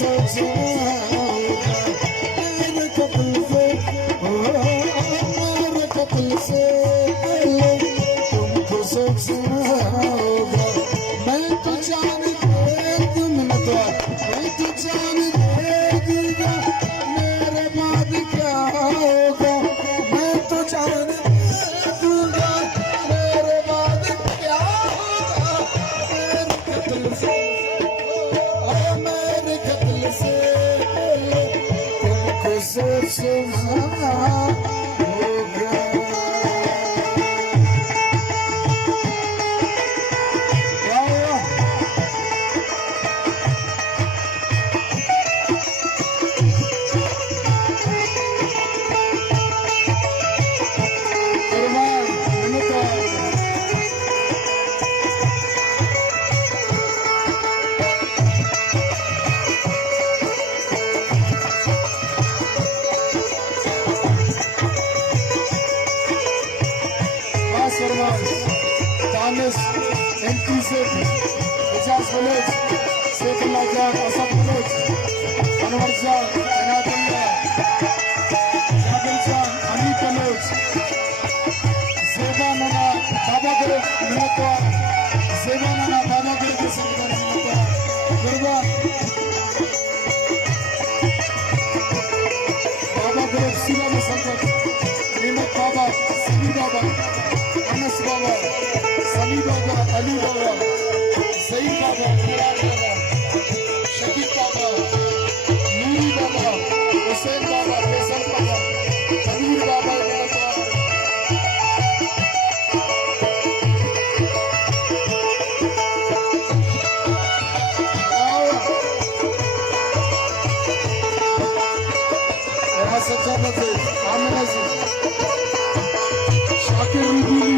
सोचना होगा मेरे कत्ल से, मेरे कत्ल से पहले तुमको सोचना होगा। मैं तो जान दे दूंगा, मैं तो जान दे दूंगा, मेरे बाद क्या होगा। मैं तो जान दे दूंगा, मेरे बाद क्या होगा। मेरे कत्ल से, मेरे कत्ल से पहले तुमको सोचना होगा। Tanis, NTC, Ijaz Village, Saifullah Khan, Asad Village, Anwar Shah, Anatullah, Jabir Khan, Ali Village, Zeba Nana, Baba Guru, Minatwa, Zeba Nana, Baba Guru ke Sangar Minatwa, Gurba, Baba Guru, Sila Musankar, Nimat Baba, Sami Baba, Anas Baba, Sami Baba, Ali Baba, Zaid Baba, Murad Baba, Shakib Baba, Nuri Baba, Hussain Baba, Faisal Baba, Kabir Baba, Sajjad Aziz, Amir Aziz, Shakir Rubini,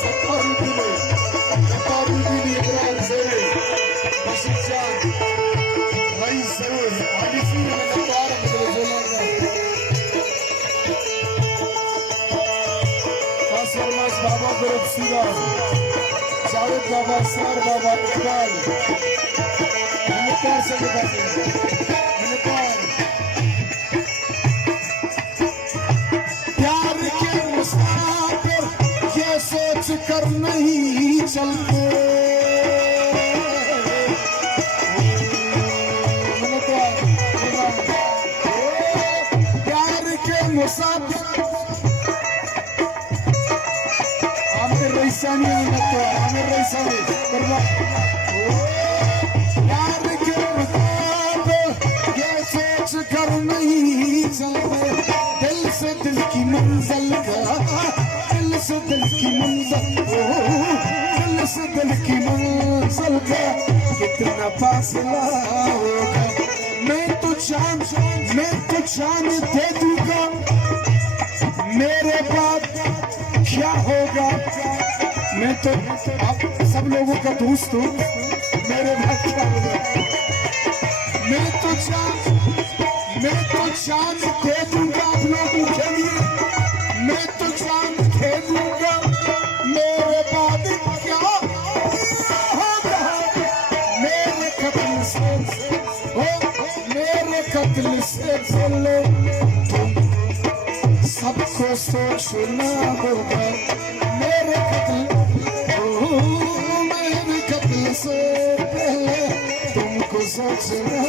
Sattar Rubini, Sattar Rubini, Ibrahim Zere, Rashid Khan, Rais Zarur, Alifi, Nattar, Khas Farmash Baba Gurub Sira, Javed Baba, Sar Baba, Iqbal, Nattar se Nattar. सोच कर नहीं चलते, प्यार के मुसाफिर आमिर रईसानी, आमिर रईसानी, प्यार के मुसाफिर ये सोच कर नहीं चलते, दिल से दिल की मंजिल का, दिल से दिल की मंजिल, दिल से दिल की मंजिल का कितना फासला होगा। मैं तो जान दे दूंगा, मेरे बाद क्या होगा। मैं तो आप सब लोगों का दोस्त हूँ, मेरे बाद क्या होगा। मैं तो जान दे दूंगा आप लोगों के लिए, मैं तो जान दे दूंगा, मेरे बाद क्या होगा। मेरे कत्ल से, मेरे कत्ल से पहले तुम सबको सोचना होगा। मेरे कत्ल से पहले तुमको सोचना